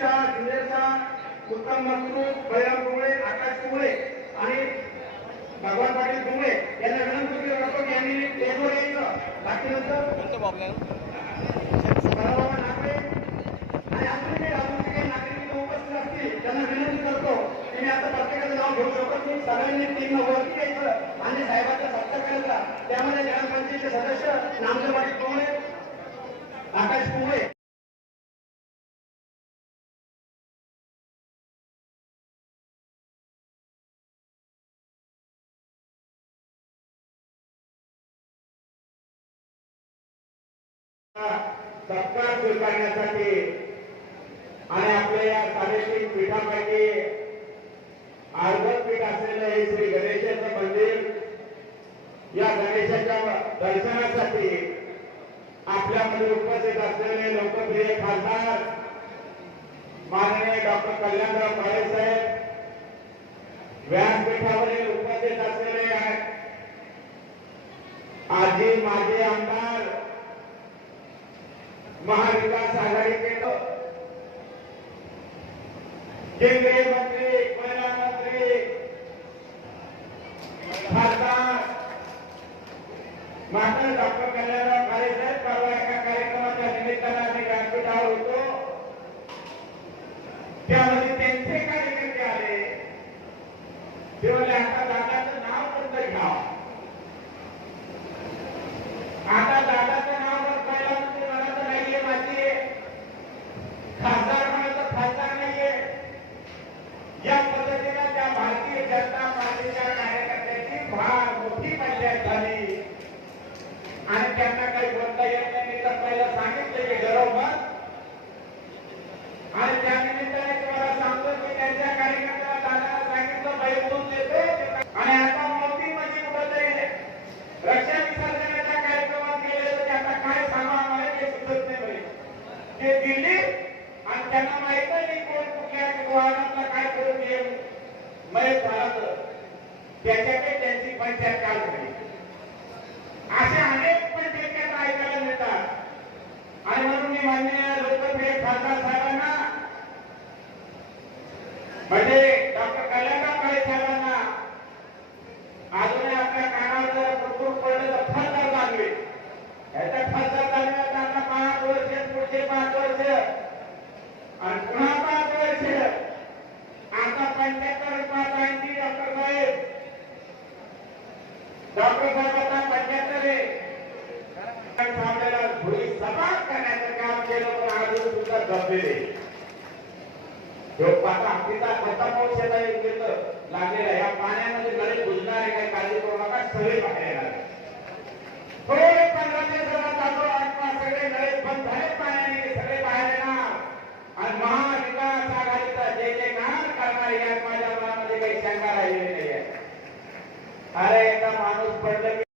इंद्रसा उत्तम मस्तू बळीराम कुंबळे आकाश कुंबळे आणि भगवान पाटील कुंबळे यांना विनंती करतो की यांनी स्टेजवर यायचं. बाकीनंतर बाळाबाबा नागरे आणि अजून काही राजूचे काही नागरिक इथं उपस्थित असतील त्यांना विनंती करतो की मी आता प्रत्येकाचं नाव घेऊ शकत नाही सगळ्यांनी टीम वरती यायचं आणि साहेबांचा सत्कार करायचा. त्यामध्ये ग्रामपंचायतचे सदस्य नामदेव पाटील कुंबळे सत्कार स्वीकारण्यासाठी आणि आपल्या या साडेतीन पीठापैकी अर्धत पीठ असलेलं हे श्री गणेशाचं मंदिर या गणेशाच्या दर्शनासाठी आपल्यामध्ये उपस्थित असलेले लोकप्रिय खासदार माननीय डॉक्टर कल्याणराव काळे साहेब व्यासपीठावरील उपस्थित असलेले आजी माजी आमदार महाविकास आघाडीचे लोक, केंद्रीय मंत्री महिला मंत्री खासदार मात्र डॉक्टर कल्याणराव काळे साहेब परवा एका कार्यक्रमाच्या निमित्तानं आम्ही व्यासपीठावर होतो. त्यामध्ये त्यांचे कार्यकर्ते आले. ते म्हणले आता दादाचं नाव कोणतं घ्यावं. मोठी झाली. आणि त्यांना काही बोलता येत नाही. तर पहिला सांगितलं की बरोबर आणि त्या निमित्ताने तुम्हाला सांगतो की त्यांच्या कार्यकर्त्याला दादाला सांगितलं बाई बोलून देते. आणि आता मोठी म्हणजे कुठंतरी रक्षा विसर्जनाच्या कार्यक्रमात गेले तर आता काय सांगा आम्हाला ते सुचत नाही म्हणे ते दिली आणि त्यांना माहीत नाही कोण कुठल्या वाहनातला काय करून येईल. मयत झाला तर. त्याच्याकडे त्यांची पंचायत काल झाली असे अनेक पंचायत ऐकायला मिळतात. आणि म्हणून मी माननीय लोकप्रिय खासदार साहेबांना म्हणजे डॉक्टर कल्याणराव काळे साहेबांना अजूनही आपल्या कानावर जर कुरकुर पडलं तर फलदार बांधवे याच्या फलदार बांधव्यात आता पाच वर्ष पुढचे पाच वर्ष आणि पुन्हा पाच वर्ष आता पंच्याहत्तर पाच ऐंशी डॉक्टर साहेब डॉक्टर साहेबांना पंच्याहत्तर आहे धुळी सपाट करण्याचं काम केलं पण अजून सुद्धा पाता हत्तीचा खतम होऊन शेतात गेलं लागलेला या पाण्यामध्ये गळे बुजणार आहे काही काळजी करू नका सगळे पाहायला थोडे पंधरा सगळे बंद झाले पाण्याने सगळे बाहेर येणार. आणि महाविकास आघाडीचा जे जे नाम करणार या माझ्या मनामध्ये काही शंका राहिलेली नाही आहे अरे एकदा माणूस पडलं की